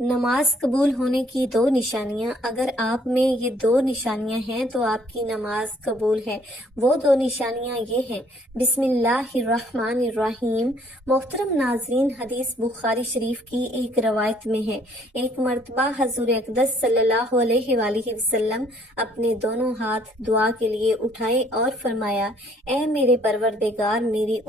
نماز قبول ہونے کی دو نشانیاں، اگر آپ میں یہ دو نشانیاں ہیں تو آپ کی نماز قبول ہے۔ وہ دو نشانیاں یہ ہیں، بسم اللہ الرحمن الرحیم۔ محترم ناظرین، حدیث بخاری شریف کی ایک روایت میں ہے، ایک مرتبہ حضور اقدس صلی اللہ علیہ وآلہ وسلم اپنے دونوں ہاتھ دعا کے لیے اٹھائے اور فرمایا، اے میرے پروردگار، میری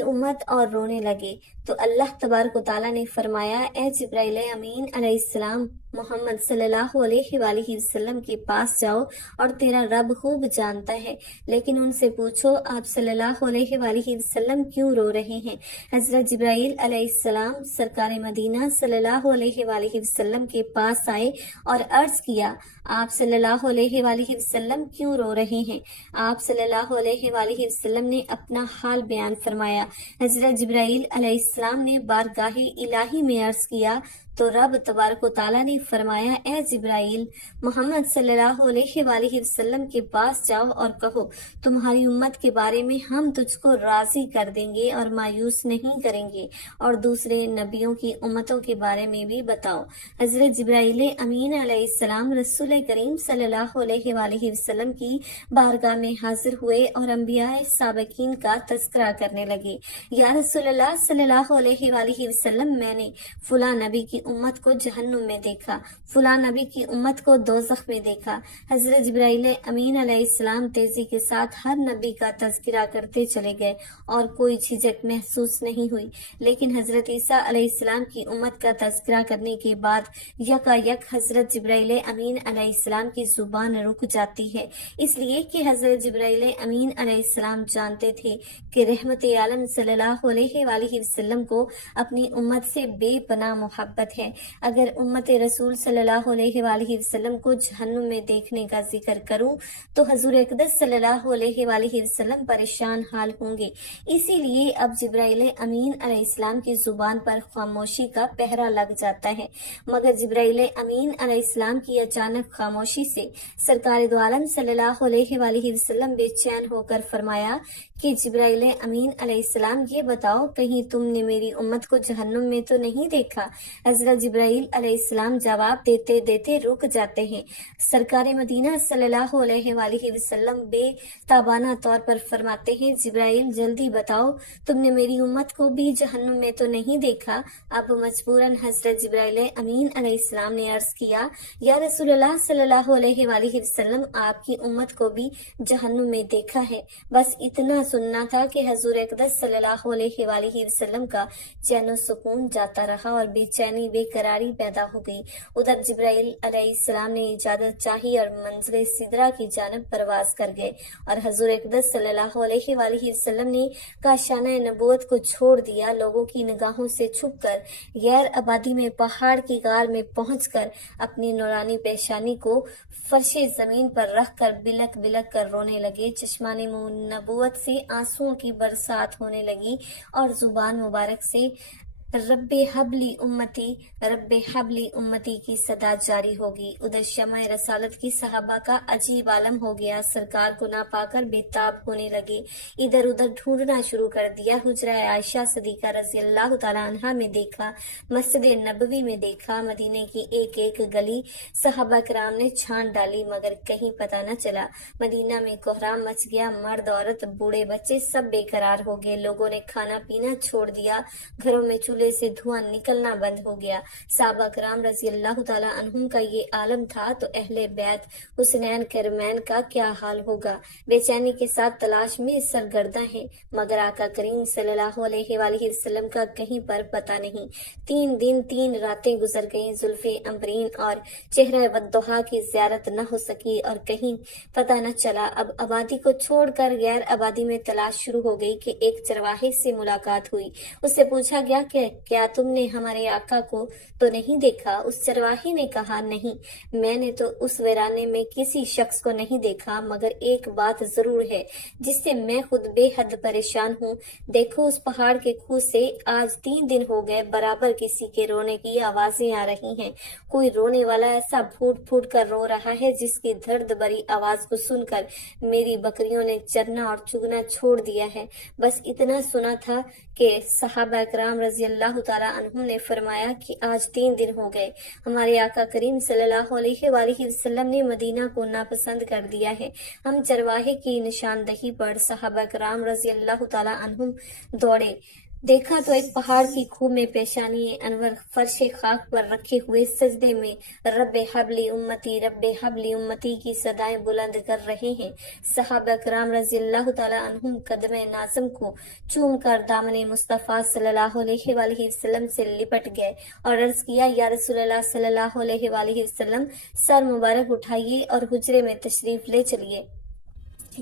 امت، اور رونے لگے تو اللہ تبارک و تعالیٰ نے فرمایا، اے جبرائیل امین علیہ السلام، محمد صلی اللہ علیہ وآلہ وسلم کے پاس جاؤ اور تیرا رب خوب جانتا ہے، لیکن ان سے پوچھو آپ صلی اللہ علیہ وآلہ وسلم کیوں رو رہے ہیں۔ حضرت جبرائیل علیہ السلام سرکار مدینہ صلی اللہ علیہ وآلہ وسلم کے پاس آئے اور عرض کیا، آپ صلی اللہ علیہ وآلہ وسلم کیوں رو رہے ہیں؟ آپ صلی اللہ علیہ وآلہ وسلم نے اپنا حال بیان فرمایا۔ حضرت جبرائیل علیہ السلام نے بارگاہ الہی میں عرض کیا تو رب تبارک و تعالیٰ نے فرمایا، اے جبرائیل، محمد صلی اللہ علیہ وآلہ وسلم کے پاس جاؤ اور کہو، تمہاری امت کے بارے میں ہم تجھ کو راضی کر دیں گے اور مایوس نہیں کریں گے، اور دوسرے نبیوں کی امتوں کے بارے میں بھی بتاؤ۔ حضرت جبرائیل امین علیہ السلام رسول کریم صلی اللہ علیہ وآلہ وسلم کی بارگاہ میں حاضر ہوئے اور انبیاء سابقین کا تذکرہ کرنے لگے۔ یا رسول اللہ صلی اللہ علیہ وآلہ وسلم، میں نے فلاں نبی کی امت کو جہنم میں دیکھا، فلاں نبی کی امت کو دوزخ میں دیکھا۔ حضرت جبرائیل امین علیہ السلام تیزی کے ساتھ ہر نبی کا تذکرہ کرتے چلے گئے اور کوئی جھجک محسوس نہیں ہوئی، لیکن حضرت عیسیٰ علیہ السلام کی امت کا تذکرہ کرنے کے بعد یکا یک حضرت جبرائیل امین علیہ السلام کی زبان رک جاتی ہے، اس لیے کہ حضرت جبرائیل امین علیہ السلام جانتے تھے کہ رحمت عالم صلی اللہ علیہ وآلہ وسلم کو اپنی امت سے بے پناہ محبت ہے۔ اگر امت رسول صلی اللہ علیہ وآلہ وسلم کو جہنم میں دیکھنے کا ذکر کروں تو حضور اقدس صلی اللہ علیہ وآلہ وسلم پریشان حال ہوں گے، اسی لیے اب جبرائیل امین علیہ السلام کی زبان پر خاموشی کا پہرا لگ جاتا ہے۔ مگر جبرائیل امین علیہ السلام کی اچانک خاموشی سے سرکار دو عالم صلی اللہ علیہ وآلہ وسلم بے چین ہو کر فرمایا کہ جبرائیل امین علیہ السلام، یہ بتاؤ کہیں تم نے میری امت کو جہنم میں تو نہیں دیکھا؟ حضرت جبرائیل علیہ السلام جواب دیتے دیتے رک جاتے ہیں۔ سرکار مدینہ صلی اللہ علیہ وآلہ وسلم بے تابانہ طور پر فرماتے ہیں، جبرائیل جلدی بتاؤ تم نے میری امت کو بھی جہنم میں تو نہیں دیکھا؟ اب مجبوراً حضرت جبرائیل امین علیہ السلام نے عرض کیا، یا رسول اللہ صلی اللہ علیہ وآلہ وسلم، آپ کی امت کو بھی جہنم میں دیکھا ہے۔ بس اتنا سننا تھا کہ حضور اقدس صلی اللہ علیہ وآلہ وسلم کا چین و سکون جاتا رہا اور بے چینی بے قراری پیدا ہو گئی۔ ادھر جبرائیل علیہ السلام نے اجازت چاہی اور منزل سدرہ کی جانب پرواز کر گئے، اور حضور اقدس صلی اللہ علیہ وآلہ وسلم نے کاشانہ نبوت کو چھوڑ دیا، لوگوں کی نگاہوں سے چھپ کر غیر آبادی میں پہاڑ کی غار میں پہنچ کر اپنی نورانی پیشانی کو فرش زمین پر رکھ کر بلک بلک کر رونے لگے۔ چشمان نبوت سے آنسوؤں کی برسات ہونے لگی اور زبان مبارک سے رب حبلی امتی، رب حبلی امتی کی صدا جاری ہوگی۔ ادھر شمع رسالت کی صحابہ کا عجیب عالم ہو گیا، سرکار کو نہ پا کر بے تاب ہونے لگے، ادھر ادھر ڈھونڈنا شروع کر دیا۔ حجرہ عائشہ صدیقہ رضی اللہ تعالیٰ عنہا میں دیکھا، مسجد نبوی میں دیکھا، مدینے کی ایک ایک گلی صحابہ کرام نے چھان ڈالی، مگر کہیں پتہ نہ چلا۔ مدینہ میں کوہرام مچ گیا، مرد عورت بوڑھے بچے سب بے قرار ہو گئے، لوگوں نے کھانا پینا چھوڑ دیا، گھروں میں چولہے سے دھواں نکلنا بند ہو گیا۔ صحابہ کرام رضی اللہ تعالیٰ عنہم کا یہ عالم تھا تو اہل بیت حسنین کرمین کا کیا حال ہوگا؟ بے چینی کے ساتھ تلاش میں سرگرداں ہیں، مگر آقا کریم صلی اللہ علیہ وآلہ وسلم کا کہیں پر پتہ نہیں۔ 3 دن 3 راتیں گزر گئیں، زلف امبرین اور چہرہ والضحیٰ کی زیارت نہ ہو سکی اور کہیں پتہ نہ چلا۔ اب آبادی کو چھوڑ کر غیر آبادی میں تلاش شروع ہو گئی کہ ایک چرواہے سے ملاقات ہوئی، اس سے پوچھا گیا کہ کیا تم نے ہمارے آقا کو تو نہیں دیکھا؟ اس چرواہی نے کہا، نہیں، میں نے تو اس ویرانے میں کسی شخص کو نہیں دیکھا، مگر ایک بات ضرور ہے جس سے میں خود بے حد پریشان ہوں۔ دیکھو اس پہاڑ کے کھو سے آج 3 دن ہو گئے برابر کسی کے رونے کی آوازیں آ رہی ہیں، کوئی رونے والا ایسا پھوٹ پھوٹ کر رو رہا ہے جس کی درد بری آواز کو سن کر میری بکریوں نے چرنا اور چگنا چھوڑ دیا ہے۔ بس اتنا سنا تھا کہ صحابہ کرام رضی اللہ اللہ تعالیٰ عنہم نے فرمایا کہ آج 3 دن ہو گئے ہمارے آقا کریم صلی اللہ علیہ وآلہ وسلم نے مدینہ کو ناپسند کر دیا ہے۔ ہم چرواہے کی نشاندہی پر صحابہ کرام رضی اللہ تعالیٰ عنہم دوڑے، دیکھا تو ایک پہاڑ کی خوب میں پیشانی انور فرش خاک پر رکھے ہوئے سجدے میں رب حبلی امتی کی صدائیں بلند کر رہے ہیں۔ صحابہ کرام رضی اللہ تعالیٰ عنہم قدم ناظم کو چوم کر دامن مصطفیٰ صلی اللہ علیہ وآلہ وسلم سے لپٹ گئے اور عرض کیا، یا رسول اللہ صلی اللہ علیہ وآلہ وسلم، سر مبارک اٹھائیے اور حجرے میں تشریف لے چلیے۔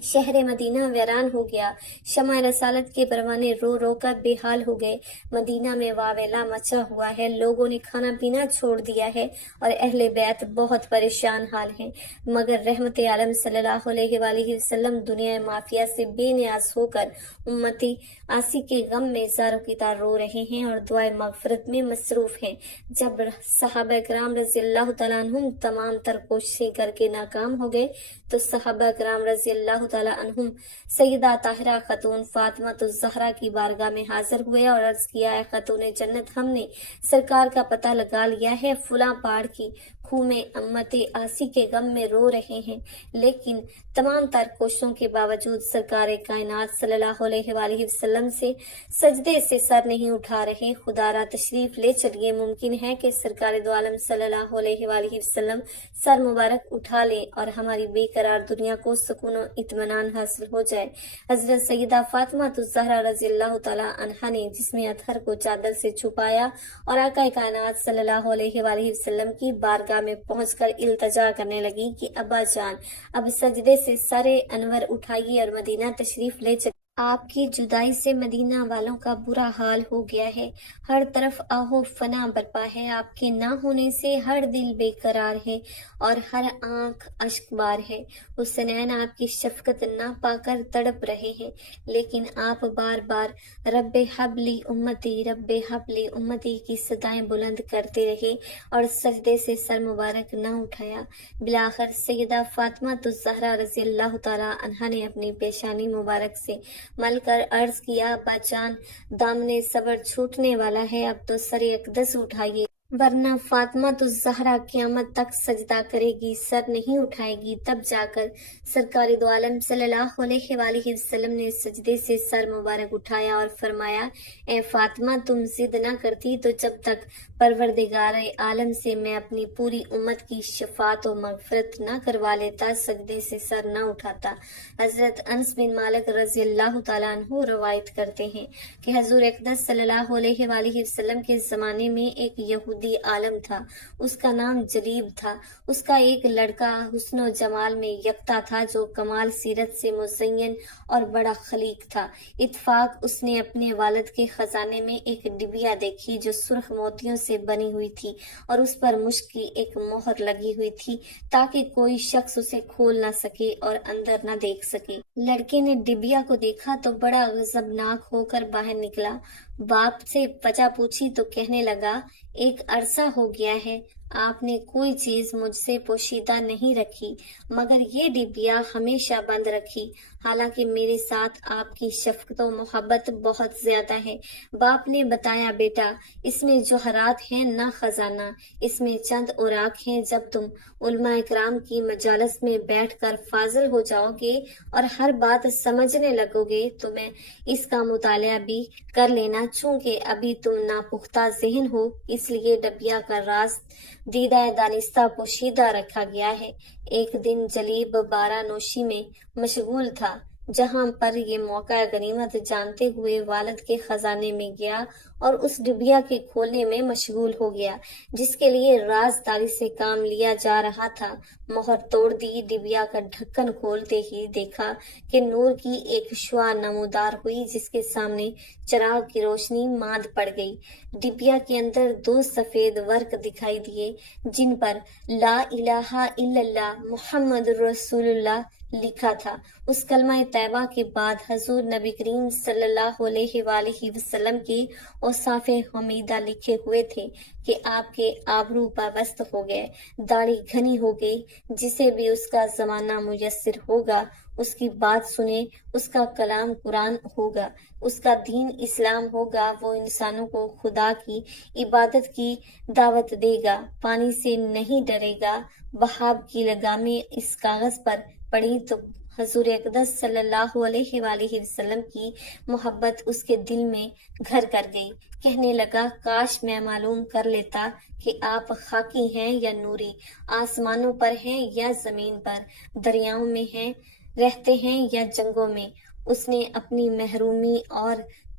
شہر مدینہ ویران ہو گیا، شمع رسالت کے پروانے رو رو کر بے حال ہو گئے۔ مدینہ میں واویلا مچا ہوا ہے، لوگوں نے کھانا پینا چھوڑ دیا ہے اور اہل بیت بہت پریشان حال ہیں، مگر رحمت عالم صلی اللہ علیہ وآلہ وسلم دنیا مافیہ سے بے نیاز ہو کر امتی آسی کے غم میں زاروں کی طرح رو رہے ہیں اور دعائے مغفرت میں مصروف ہیں۔ جب صحابہ کرام رضی اللہ تعالیٰ عنہم تمام تر کوششیں کر کے ناکام ہو گئے تو صحابہ کرام رضی اللہ تعالیٰ عنہم سیدہ طاہرہ خاتون فاطمہ الزہرا کی بارگاہ میں حاضر ہوئے اور عرض کیا، اے خاتون جنت، ہم نے سرکار کا پتہ لگا لیا ہے، فلاں پہاڑ کی خوں میں امت آسی کے غم میں رو رہے ہیں، لیکن تمام تر کوششوں کے باوجود سرکار کائنات صلی اللہ علیہ وآلہ وسلم سے سجدے سے سر نہیں اٹھا رہے۔ خدا را تشریف لے چلیے، ممکن ہے کہ سرکار دو عالم صلی اللہ علیہ وآلہ وسلم سر مبارک اٹھا لیں اور ہماری بے قرار دنیا کو سکون و اطمینان حاصل ہو جائے۔ حضرت سیدہ فاطمہ الزہرا رضی اللہ تعالیٰ عنہا نے جسم اطہر کو چادر سے چھپایا اور آقا کائنات صلی اللہ علیہ وآلہ وسلم کی بارگاہ میں پہنچ کر التجا کرنے لگی کہ ابا جان، اب سجدے سے سر انور اٹھائیے اور مدینہ تشریف لے چلے۔ آپ کی جدائی سے مدینہ والوں کا برا حال ہو گیا ہے، ہر طرف آہو فنا برپا ہے، آپ کے نہ ہونے سے ہر دل بے قرار ہے اور ہر آنکھ اشک بار ہے۔ حسنین آپ کی شفقت نہ پا کر تڑپ رہے ہیں، لیکن آپ بار بار رب حبلی امتی کی صدائیں بلند کرتے رہے اور سجدے سے سر مبارک نہ اٹھایا۔ بلاخر سیدہ فاطمہ الزہرا رضی اللہ تعالیٰ عنہا نے اپنی پیشانی مبارک سے مل کر عرض کیا، ابا جان، دامن صبر چھوٹنے والا ہے، اب تو سر اقدس اٹھائیے، ورنہ فاطمہ الزہرا قیامت تک سجدہ کرے گی، سر نہیں اٹھائے گی۔ تب جا کر سرکار دو عالم صلی اللہ علیہ وآلہ وسلم نے سجدے سے سر مبارک اٹھایا اور فرمایا، اے فاطمہ، تم ضد نہ کرتی تو جب تک پروردگار عالم سے میں اپنی پوری امت کی شفاعت و مغفرت نہ کروا لیتا، سجدے سے سر نہ اٹھاتا۔ حضرت انس بن مالک رضی اللہ تعالیٰ عنہ روایت کرتے ہیں کہ حضور اقدس صلی اللہ علیہ وآلہ وسلم کے زمانے میں ایک یہودی عالم تھا، اس کا نام جلیب تھا۔ اس کا ایک لڑکا حسن و جمال میں یکتا تھا، جو کمال سیرت سے مزین اور بڑا خلیق تھا۔ اتفاق اس نے اپنے والد کے خزانے میں ایک ڈبیا دیکھی جو سرخ موتیوں سے بنی ہوئی تھی اور اس پر مشک کی ایک مہر لگی ہوئی تھی تاکہ کوئی شخص اسے کھول نہ سکے اور اندر نہ دیکھ سکے۔ لڑکے نے ڈبیا کو دیکھا تو بڑا غضبناک ہو کر باہر نکلا، باپ سے وجہ پوچھی تو کہنے لگا، ایک عرصہ ہو گیا ہے آپ نے کوئی چیز مجھ سے پوشیدہ نہیں رکھی، مگر یہ ڈبیا ہمیشہ بند رکھی، حالانکہ میرے ساتھ آپ کی شفقت و محبت بہت زیادہ ہے۔ باپ نے بتایا، بیٹا، اس میں جوہرات ہیں نہ خزانہ، اس میں چند اوراق ہیں، جب تم علماء اکرام کی مجالس میں بیٹھ کر فاضل ہو جاؤ گے اور ہر بات سمجھنے لگو گے تو میں اس کا مطالعہ بھی کر لینا، چونکہ ابھی تم ناپختہ ذہن ہو، اس لیے ڈبیا کا راز دیدہ دانستہ پوشیدہ رکھا گیا ہے۔ ایک دن جلیب بارہ نوشی میں مشغول تھا، جہاں پر یہ موقع غنیمت جانتے ہوئے والد کے خزانے میں گیا اور اس ڈبیا کے کھولنے میں مشغول ہو گیا جس کے لیے رازداری سے کام لیا جا رہا تھا۔ مہر توڑ دی، ڈبیا کا ڈھکن کھولتے ہی دیکھا کہ نور کی ایک شعاع نمودار ہوئی جس کے سامنے چراغ کی روشنی ماند پڑ گئی۔ ڈبیا کے اندر 2 سفید ورق دکھائی دیے جن پر لا الہ الا اللہ محمد رسول اللہ لکھا تھا۔ اس کلمہ طیبہ کے بعد حضور نبی کریم صلی اللہ علیہ وآلہ وسلم کی اوصاف حمیدہ لکھے ہوئے تھے کہ آپ کے آبرو پابست ہو گئے، داڑھی گھنی ہو گئی، جسے بھی اس کا زمانہ میسر ہوگا اس کی بات سنے، اس کا کلام قرآن ہوگا، اس کا دین اسلام ہوگا، وہ انسانوں کو خدا کی عبادت کی دعوت دے گا، پانی سے نہیں ڈرے گا۔ وہاب کی لگامیں اس کاغذ پر پڑی تو حضور اقدس صلی اللہ علیہ وآلہ وسلم کی محبت اس کے دل میں گھر کر گئی۔ کہنے لگا کاش میں معلوم کر لیتا کہ آپ خاکی ہیں یا نوری، آسمانوں پر ہیں یا زمین پر، دریاؤں میں ہیں رہتے ہیں یا جنگوں میں۔ اس نے اپنی محرومی اور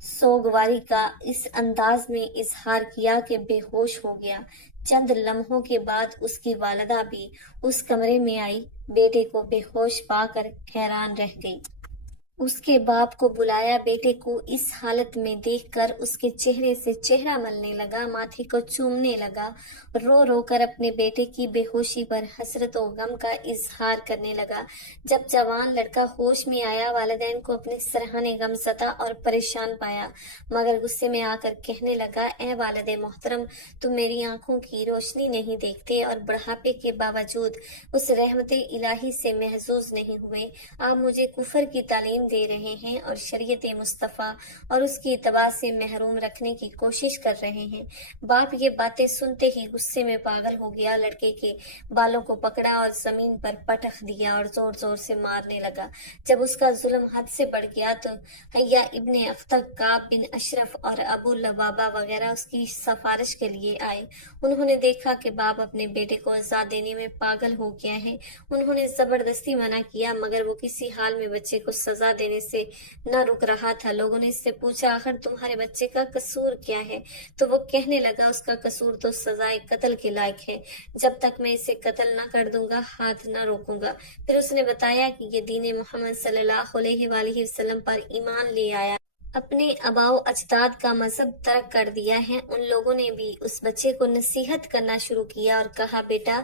سوگواری کا اس انداز میں اظہار کیا کہ بے ہوش ہو گیا۔ چند لمحوں کے بعد اس کی والدہ بھی اس کمرے میں آئی، بیٹے کو بے ہوش پا کر حیران رہ گئی۔ اس کے باپ کو بلایا، بیٹے کو اس حالت میں دیکھ کر اس کے چہرے سے چہرہ ملنے لگا، ماتھے کو چومنے لگا، رو رو کر اپنے بیٹے کی بے ہوشی پر حسرت و غم کا اظہار کرنے لگا۔ جب جوان لڑکا ہوش میں آیا، والدین کو اپنے سرہانے غم زدہ اور پریشان پایا، مگر غصے میں آ کر کہنے لگا اے والد محترم، تم میری آنکھوں کی روشنی نہیں دیکھتے اور بڑھاپے کے باوجود اس رحمت الہی سے محظوظ نہیں ہوئے۔ آپ مجھے کفر کی تعلیم دے رہے ہیں اور شریعت مصطفیٰ اور اس کی اتباع سے محروم رکھنے کی کوشش کر رہے ہیں۔ باپ یہ باتیں سنتے ہی غصے میں پاگل ہو گیا، لڑکے کے بالوں کو پکڑا اور زمین پر پٹخ دیا اور زور زور سے مارنے لگا۔ جب اس کا ظلم حد سے بڑھ گیا تو حیا ابن اخطب، کعب بن اشرف اور ابو لبابہ وغیرہ اس کی سفارش کے لیے آئے۔ انہوں نے دیکھا کہ باپ اپنے بیٹے کو عزا دینے میں پاگل ہو گیا ہے۔ انہوں نے زبردستی منع کیا، مگر وہ کسی حال میں بچے کو سزا دینے سے نہ رک رہا تھا۔ لوگوں نے اس سے پوچھا آخر تمہارے بچے کا قصور کیا ہے؟ تو وہ کہنے لگا اس کا قصور تو سزائے قتل کے لائق ہے، جب تک میں اسے قتل نہ کر دوں گا ہاتھ نہ روکوں گا۔ پھر اس نے بتایا کہ یہ دین محمد صلی اللہ علیہ وآلہ وسلم پر ایمان لے آیا، اپنے آباء و اجداد کا مذہب ترک کر دیا ہے۔ ان لوگوں نے بھی اس بچے کو نصیحت کرنا شروع کیا اور کہا بیٹا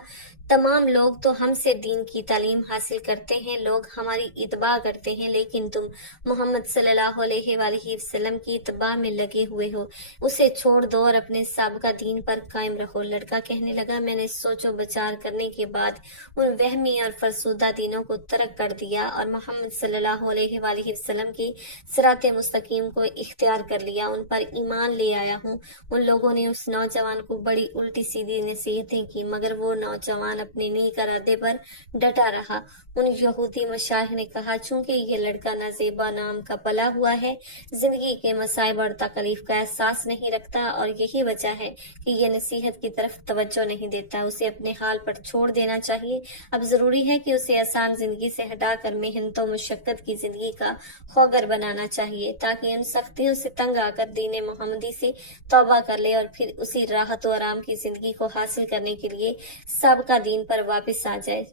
تمام لوگ تو ہم سے دین کی تعلیم حاصل کرتے ہیں، لوگ ہماری اتباع کرتے ہیں، لیکن تم محمد صلی اللہ علیہ وآلہ وسلم کی اتباع میں لگے ہوئے ہو، اسے چھوڑ دو اور اپنے سابقہ دین پر قائم رہو۔ لڑکا کہنے لگا میں نے سوچ و بچار کرنے کے بعد ان وہمی اور فرسودہ دینوں کو ترک کر دیا اور محمد صلی اللہ علیہ وآلہ وسلم کی صراط مستقیم کو اختیار کر لیا، ان پر ایمان لے آیا ہوں۔ ان لوگوں نے اس نوجوان کو بڑی الٹی سیدھی نصیحتیں کی، مگر وہ نوجوان اپنے نیک ارادے پر ڈٹا رہا۔ ان یہودی مشائخ نے کہا چونکہ یہ لڑکا نازیبا نام کا پلا ہوا ہے، زندگی کے مصائب اور تکلیف کا احساس نہیں رکھتا اور یہی وجہ ہے کہ یہ نصیحت کی طرف توجہ نہیں دیتا، اسے اپنے حال پر چھوڑ دینا چاہیے۔ اب ضروری ہے کہ اسے آسان زندگی سے ہٹا کر محنت و مشقت کی زندگی کا خوگر بنانا چاہیے، تاکہ ان سختیوں سے تنگ آ کر دین محمدی سے توبہ کر لے اور پھر اسی راحت و آرام کی زندگی کو حاصل کرنے کے لیے سابقہ دین پر واپس آ جائے۔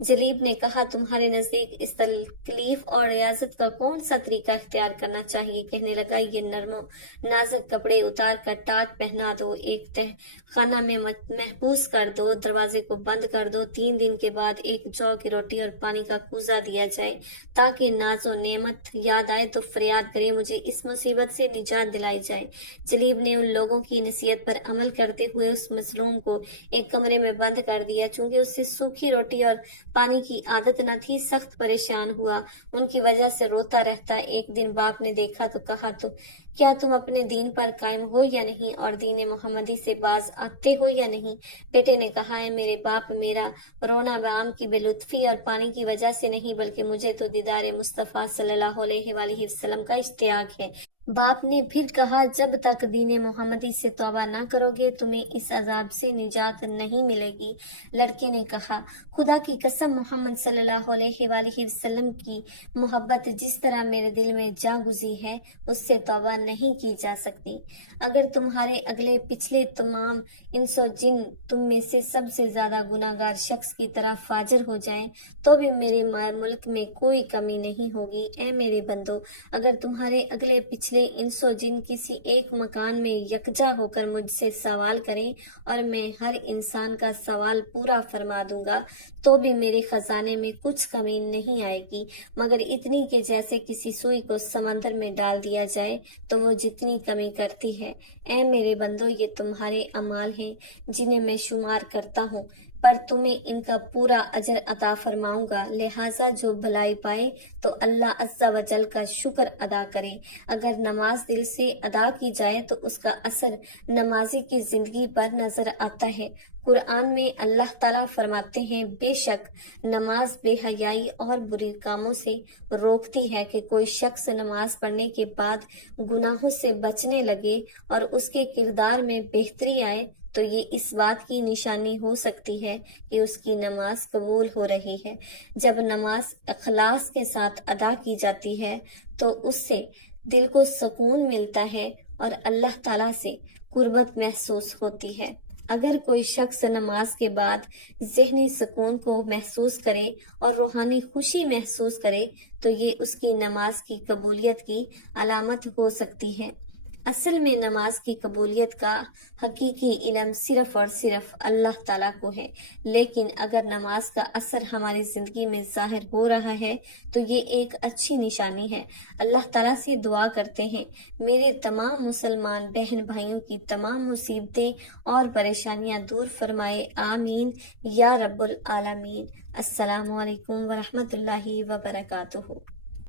جلیب نے کہا تمہارے نزدیک اس تکلیف اور ریاضت کا کون سا طریقہ اختیار کرنا چاہیے؟ کہنے لگا یہ نرم و نازک کپڑے اتار کر ٹاٹ پہنا دو، ایک تہ خانہ میں محبوس کر دو، دروازے کو بند کر دو، 3 دن کے بعد ایک جو کی روٹی اور پانی کا کوزہ دیا جائے تاکہ ناز و نعمت یاد آئے تو فریاد کرے مجھے اس مصیبت سے نجات دلائی جائے۔ جلیب نے ان لوگوں کی نصیحت پر عمل کرتے ہوئے اس مظلوم کو ایک کمرے میں بند کر دیا، چونکہ اس سے سوکھی روٹی اور پانی کی عادت نہ تھی، سخت پریشان ہوا، ان کی وجہ سے روتا رہتا۔ ایک دن باپ نے دیکھا تو کہا تو کیا تم اپنے دین پر قائم ہو یا نہیں اور دین محمدی سے باز آتے ہو یا نہیں؟ بیٹے نے کہا اے میرے باپ، میرا رونا بعام کی بے لطفی اور پانی کی وجہ سے نہیں بلکہ مجھے تو دیدار مصطفیٰ صلی اللہ علیہ وآلہ وسلم کا اشتیاق ہے۔ باپ نے پھر کہا جب تک دین محمدی سے توبہ نہ کرو گے تمہیں اس عذاب سے نجات نہیں ملے گی۔ لڑکے نے کہا خدا کی قسم، محمد صلی اللہ علیہ وآلہ وسلم کی محبت جس طرح میرے دل میں جا گزری ہے اس سے توبہ نہیں کی جا سکتی۔ اگر تمہارے اگلے پچھلے تمام انس و جن تم میں سے سب سے زیادہ گناہگار شخص کی طرح فاجر ہو جائیں تو بھی میرے ملک میں کوئی کمی نہیں ہوگی۔ اے میرے بندو، اگر تمہارے اگلے پچھلے لیے انس و جن کسی ایک مکان میں یکجا ہو کر مجھ سے سوال کریں اور میں ہر انسان کا سوال پورا فرما دوں گا تو بھی میرے خزانے میں کچھ کمی نہیں آئے گی، مگر اتنی کہ جیسے کسی سوئی کو سمندر میں ڈال دیا جائے تو وہ جتنی کمی کرتی ہے۔ اے میرے بندو، یہ تمہارے اعمال ہیں جنہیں میں شمار کرتا ہوں، پر تمہیں ان کا پورا اجر عطا فرماؤں گا، لہٰذا جو بھلائی پائے تو اللہ عز و جل کا شکر ادا کرے۔ اگر نماز دل سے ادا کی جائے تو اس کا اثر نمازی کی زندگی پر نظر آتا ہے۔ قرآن میں اللہ تعالیٰ فرماتے ہیں، بے شک نماز بے حیائی اور برے کاموں سے روکتی ہے کہ کوئی شخص نماز پڑھنے کے بعد گناہوں سے بچنے لگے اور اس کے کردار میں بہتری آئے تو یہ اس بات کی نشانی ہو سکتی ہے کہ اس کی نماز قبول ہو رہی ہے۔ جب نماز اخلاص کے ساتھ ادا کی جاتی ہے تو اس سے دل کو سکون ملتا ہے اور اللہ تعالیٰ سے قربت محسوس ہوتی ہے۔ اگر کوئی شخص نماز کے بعد ذہنی سکون کو محسوس کرے اور روحانی خوشی محسوس کرے تو یہ اس کی نماز کی قبولیت کی علامت ہو سکتی ہے۔ اصل میں نماز کی قبولیت کا حقیقی علم صرف اور صرف اللہ تعالیٰ کو ہے، لیکن اگر نماز کا اثر ہماری زندگی میں ظاہر ہو رہا ہے تو یہ ایک اچھی نشانی ہے۔ اللہ تعالیٰ سے دعا کرتے ہیں، میرے تمام مسلمان بہن بھائیوں کی تمام مصیبتیں اور پریشانیاں دور فرمائے، آمین یا رب العالمین۔ السلام علیکم ورحمۃ اللہ وبرکاتہ۔